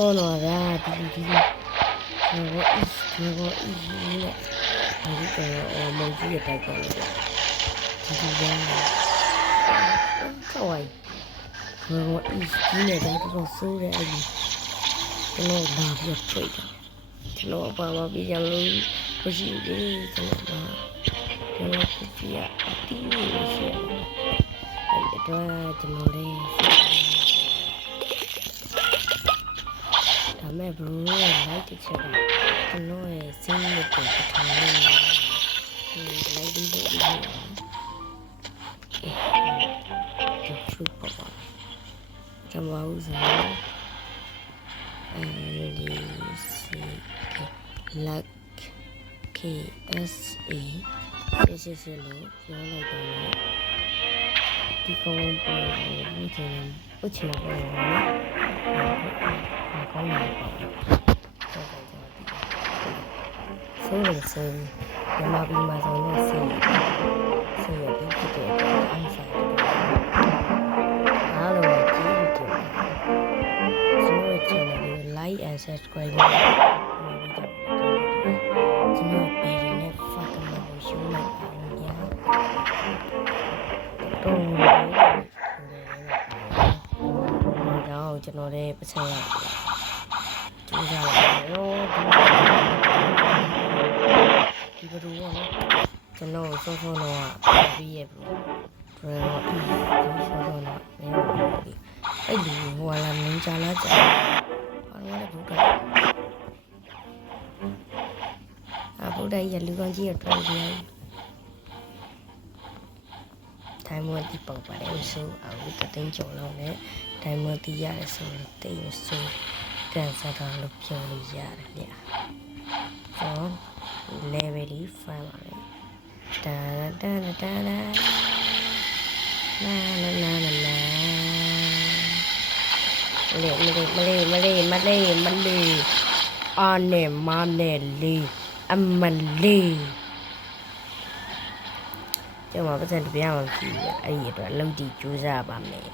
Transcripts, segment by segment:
ဆောနော်ဗျာဒီဘောအစ်နဲ့ဒီကတော့မုန်ကြီးရဲ့တိုက်ပေါ်လေဒီကဝိုင်းဘောအစ်ကြီးနဲ့တော့ဆိုးတယ်အဲ့ဒီကျွန်တော်လာပြီးတွေ့တာကျွန်တော်ဘာမှပြရလို့မရှိသေးကျွန်တော်ပြရအတီးလို့ရှိတယ်အဲ့တော့ကျွန်တော်လေးဒါမဲ့ဘလူးရဲ့ light တစ်ချက်ကကျွန်တော်ရဲ့စင်းရဲ့ပုံပထောင်လေးlight ဒီလိုဒီချူပါပါကျွန်တော်ဦးစားအဲဒီစီလက်KSA စစ်လို့ပြောလိုက်တော့ဒီကောင်ပေါ်ဘူးချင်ပေါ်နော်ကောင်းတယ်ပေါ့ဆိုးမြန်မာပြည်မှာဆိုတော့ဆေးရပြီးဖြစ်တဲ့အိုင်းဆိုင်အားလုံးကြည့်ကြည့်ဆိုးချင်တယ် like and subscribe လုပ်ပြီးတော့ကျွန်တော်ပြည်နဲ့ fucking လို့ရှိုးလိုက်အောင်ညာတော့ကျွန်တော်လည်းပတ်ဆက်ရတယ်ကျိုးကြလာတော့ဒီဘလူးရောကျွန်တော်စောစောတော့ပြီးရဲ့ဘလူးတော့ဒီစောစောတော့မင်းတို့အဲ့ဒီဟိုလာမင်းကြလာကြဘာလို့လဲဘုရားဘုရားရလူကောင်ကြီးရထွက်ကြတယ်ထိုင်မွေးဒီပေါ့ပါတယ်ဆိုအခုတသိန်းကျော်လောက်နဲ့ထိုင်မွေးတီးရတယ်ဆိုတော့တိတ်ဆိုကန်ဆာတာလို့ပြောလို့ရတယ်ဗျာဆို level လေးဖမ်းပါမယ်တာတာတာလာမလေးအာနဲ့မနဲ့လေးအမလေးကျွန်တော်ပတ်စံတပြားမှဖြစ်ရအဲ့ဒီအတွက်လုံတီကြိုးစားပါမယ်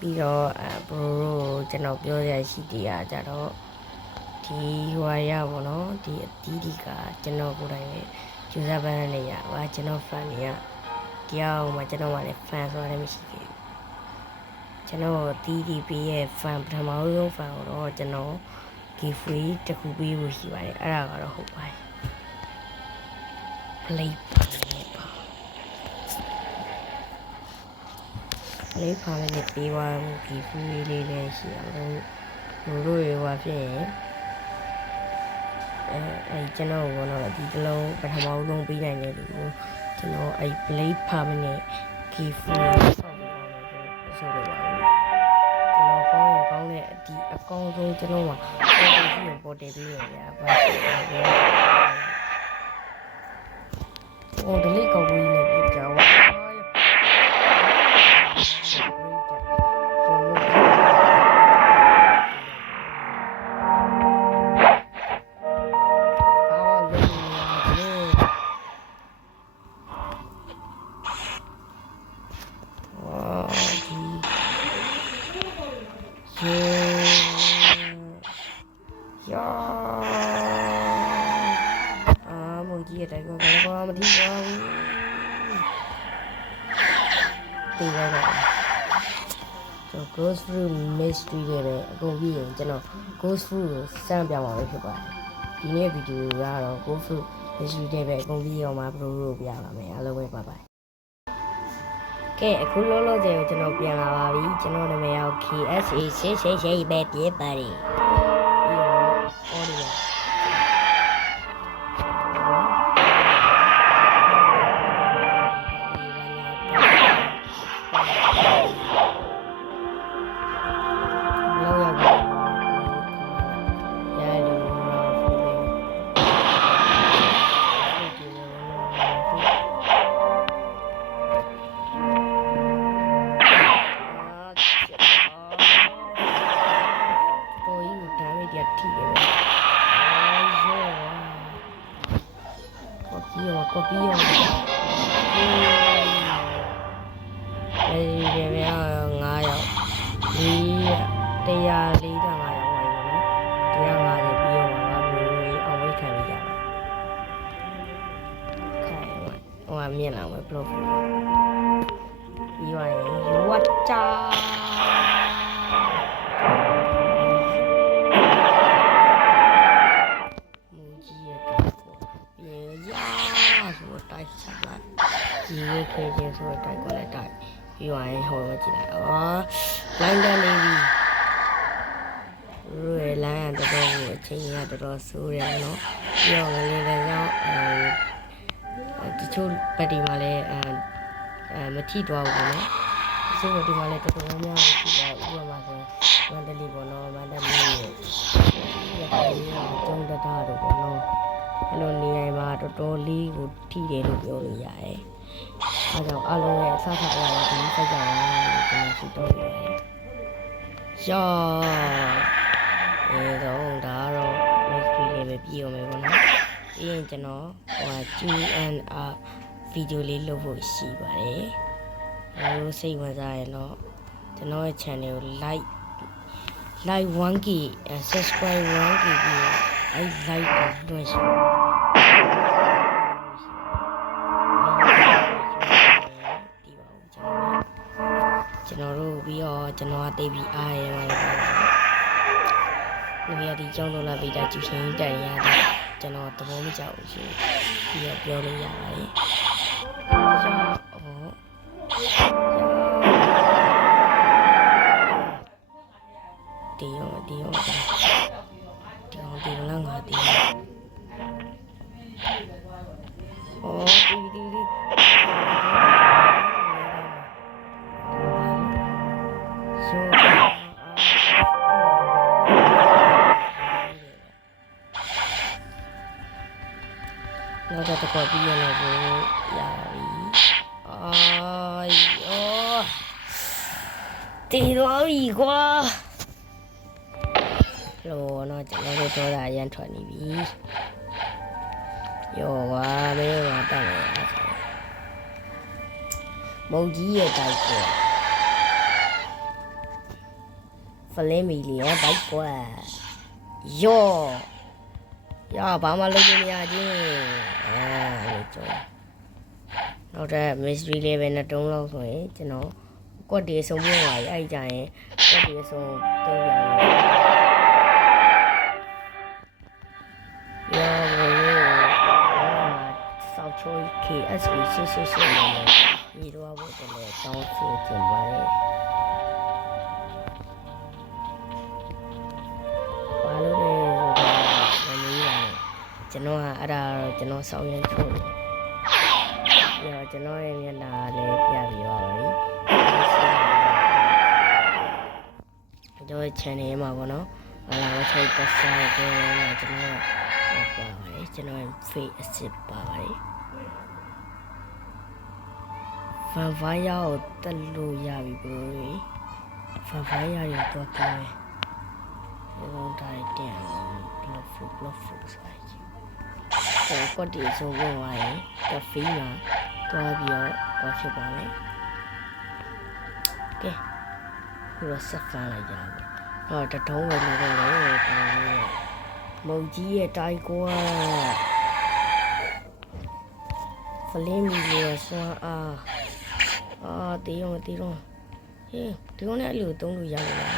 ပြီးတော့ဘရိုကျွန်တော်ပြောရရှိတရားကြတော့ဒီဟွာရပါတော့ဒီအတီးဒီကကျွန်တော်ကိုယ်တိုင်ပဲကြိုးစားပန်းနေရပါကျွန်တော် fan တွေကတရားမှကျွန်တော်ကလည်း fan ဆိုတာလည်းမရှိသေးဘူးကျွန်တော်တီးဒီပေးရဲ့ fan ပထမဆုံး fan တော့ကျွန်တော် giveaway တစ်ခုပေးဖို့ရှိပါတယ်အဲ့ဒါကတော့ဟုတ်ပါတယ်လေးပါမယ်ပေးပါဒီဖူးလေးလည်းရှိအောင်တို့ရွာဖြစ်ရင်အဲကျွန်တော်ကတော့ဒီတစ်လုံးပထမဆုံးပေးနိုင်တယ်လို့ကျွန်တော်အဲ blade permanent giftဆောက်ပြီးတော့ဆိုတော့ကျွန်တော်ကောင်းတဲ့ဒီအကောင်းဆုံးကျွန်တော်ကပေါ်တယ်ပြီးရဗျာဘာဖြစ်လဲဟိုဒလိကောဝီးနဲ့ပြကြအောင်မုန်ကြီးရဲ့တိုက်ကောမထီးပါဘူးတေးလိုက်တော့ကျွန်တော် ghost fruit mystery တွေပဲအကုန်ပြီးရင်ကျွန်တော် ghost fruit ကိုစမ်းပြမှာပဲဖြစ်ပါတယ်ဒီနေ့ဗီဒီယိုကတော့ ghost fruit mystery တွေပဲအကုန်ပြီးအောင်မှာဘလို့လို့ပြရပါမယ်အားလုံးပဲပါပါကဲအခုလောလောဆယ်ကိုကျွန်တော်ပြန်လာပါပြီကျွန်တော်နာမည်က KSA 666ပဲပြပါတယ်ပြီးတော့ audio copy ရောအဲဒီပဲ9ယောက် တရားလေးတန်းလာရောက်ပါပြီနော်တရား50ပြီးတော့ငါမျိုးအောင်ဝိတ်ခံပြီးရပါခိုင်ဟိုကမြင်လာမယ်ဘလော့ပြီးရင်ဝတ်ချာမူကြီးရဲ့တော့ပြင်ရာဆိုတိုက်ချက်လိုက်ဒီရဲ့ခေချင်းဆိုတိုက်ကိုလည်းတိုက်ပြီးရင်ဟိုမကြည့်လိုက်လိုင်းတန်းနေပြီရွေလန်းတော်တော်ကိုအချိန်ရတော်တော်ဆိုးတယ်နော်ပြီးတော့ငလင်းလည်းကြောင့်တချို့ပတ်ဒီမှာလည်းမထိသွားဘူးပေါ့နော်တချို့ပတ်ဒီမှာလည်းတော်တော်များများထိသွားဥပမာဆိုမန္တလေးပေါ့နော်မန္တလေးရဲ့ကျုံတတာတို့ပေါ့နော်အဲ့လိုနေရာမှာတော်တော်လေးကိုထိတယ်လို့ပြောလို့ရတယ်အဲကြောင့်အလုံးရဲ့အစားထားရတာဒီစကြဝဠာကိုကျွန်တော်သိတော့ရတယ်ရှာတော့ဒါတော့ mystery လေးပဲပြီးအောင်မယ်ပေါ့နော်ပြီးရင်ကျွန်တော်GNR ဗီဒီယိုလေးလုပ်ဖို့ရှိပါတယ်အားလုံးစိတ်ဝင်စားရင်တော့ကျွန်တော်ရဲ့ channel ကို like 1k subscribe 1k ပြီးအဲ့ like ကိုလွှင့်ရှိကျွန်တော်တို့ပြီးတော့ကျွန်တော်ကတိတ်ပြီးအားရမှာလည်းဒီဒီကျောင်းတော်လာပြီးတာကျူချင်းတိုင်ရတယ်ကျွန်တော်သဘောမကျဘူးရှင်ပြီးတော့ပြောလို့ရပါတယ်ဒီရောလာငါဒီဒီနောက်တော့ပြီးရတော့ကိုရပြီတီတော့ပြီကွာလို့တော့ကျွန်တော်တို့တော့အရန်ထွက်နေပြီရောကွာမင်းကတက်နေရမုံကြီးရဲ့တိုက်ကွာဖလင်းမီလီရဲ့ဘိုက်ကွာရောဘာမှလုပ်လို့မရချင်းလို့ကြောနောက်တဲ့ mystery လေးပဲနဲ့တုံးလောက်ဆိုရင်ကျွန်တော်ကွက်တွေစုံပြပါပြီအဲ့ကြရင်ကွက်တွေစုံတုံးရအောင်ဆောက်ချိုး KSB 88နဲ့ညီတော်ဘုတ်လည်းတောင်းဆိုကြပါတယ်ဘာလို့လဲဆိုတော့မမေးပါနဲ့ကျွန်တော်ကအဲ့ဒါကျွန်တော်ဆောင်းရင်ထိုးတယ်ပြီးတော့ကျွန်တော်ရဲ့မျက်နှာလည်းပြပြီးပါပြီကျွန်တော်ရဲ့ channel မှာပေါ့နော်ဟာလာဝချိတ်တက်စားတယ်လို့ကျွန်တော်ပါပါတယ်ကျွန်တော်ရဲ့ face အစ်စ်ပါပါတယ်ဖန်ဖိုင်ယာကိုတက်လို့ရပြီဘရိုကြီးဖန်ဖိုင်ယာကိုတော့တယ်ဒီလိုတိုင်းတင်ဘလော့ဖုဆိုရင်ကွက်တီဆိုဝင်သွားရင်ကဖေးမှာတွားပြီးတော့ဖြစ်ပါမယ်ကဲခုတော့ဆက်ဖန်လိုက်ကြပါတော့တထုံးဝင်လို့တော့မုံကြီးရဲ့တိုင်းကွာဖလင်းမီရဲ့ဆွမ်းအားတေးရောဟေးဒီကောင်နဲ့အလိုသုံးလို့ရတယ်လား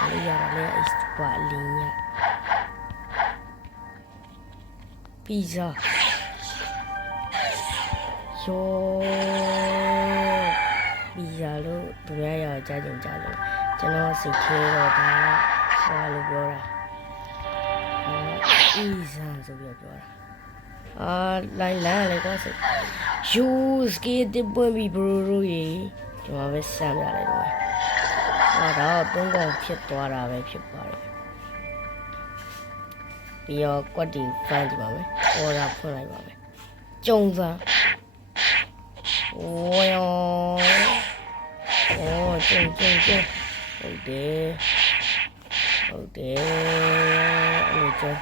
အဲ့ရတာလေအစ်ပါလင်းရပီဇာပီဇာလို့သူများရောကြားကြလို့ကျွန်တော်စိတ်ထဲတော့ဒါဘာလို့ပြောတာအီဇန်ဆိုပြီးပြောတာလိုင်းလေကောစိယူစကေးတစ်ပွင့်ပြီးဘရိုရေဒီမှာပဲစမ်းပြလိုက်တော့တော့သုံးကောင်ဖြစ်သွားတာပဲဖြစ်ပါတယ်ပြီးတော့ကွက်တီဖမ်းကြည့်ပါမယ်အော်ဒါဖွင့်လိုက်ပါမယ်ကျုံစားဝယောကျုံဟုတ်တယ်အဲ့လိုကျုံ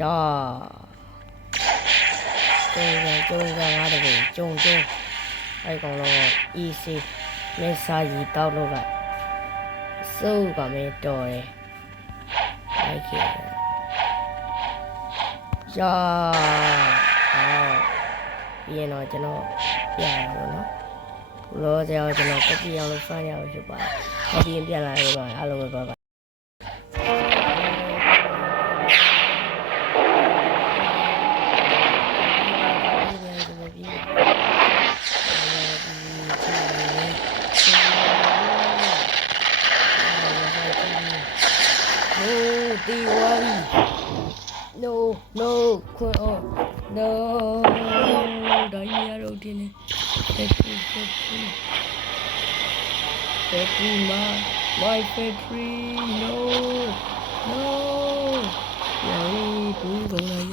ရာကျုံငါတကယ်ကျုံအဲ့ကောင်တော့ easy လက်စားကြီးတောက်လို့က စိုးကမဲတော်တယ်လိုက်ခဲ့ရာပြီးရင်တော့ကျွန်တော်ပြန်ရတော့နော်လောဆယ်တော့ကျွန်တော်ကတိအောင်လို့ဖန်ရအောင်ဖြစ်ပါတယ်။ပြန်လာရတော့အားလုံးပဲပါပါNo, no, no, Diana Rodin. Factory, my factory, no, no. Yay, tú con này.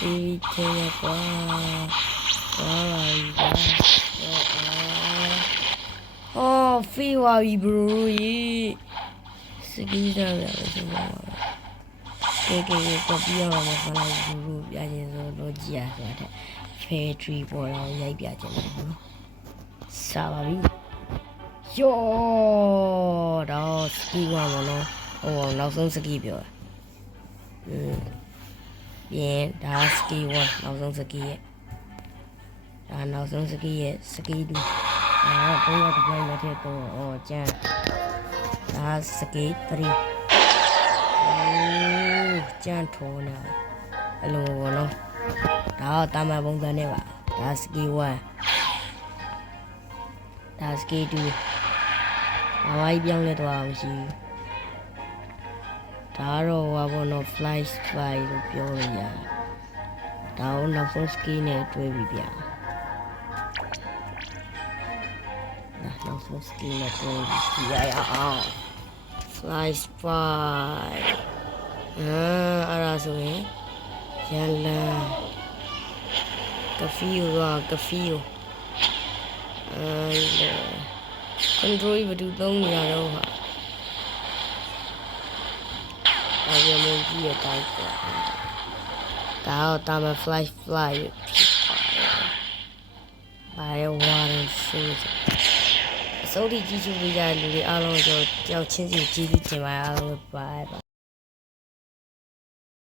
Đi chơi qua. Phi hoa bị bro ye. Ski ra là cái gì cái copy ra mà phải là bro bây giờ nó chia ra thế. Factory bỏ ra giấy bây giờ nó. Sao vậy? Yo, đó ski hoa mà nó. Nó xong ski biểu. Bien, đó ski hoa, nó xong ski. Đó nó xong ski đi. Đó, bây giờ thì nó theo tôi, cha. Đó ski 3. Chan thô nào. Hello nó. Đó, ta mà bông ra này bà. Đó ski 1. Đó ski 2. Đó, ai biết lên đó không chứ. Đó rồi, bà nó fly rồi biểu rồi. Đó, nó xong ski này tôi bị biểu. Nó xong ski này tôi bị biểu. Fly spy. Ara rồi. Yalla. Cà phê. Control vào được đông nhà đâu hả? Bây giờ mình chỉ ở tại tao tao mà fly. Bài hoa rồi số đi chỉ chụp bây giờ thì alo cho cháu trên gì chỉ đi chơi mà alo bye bye.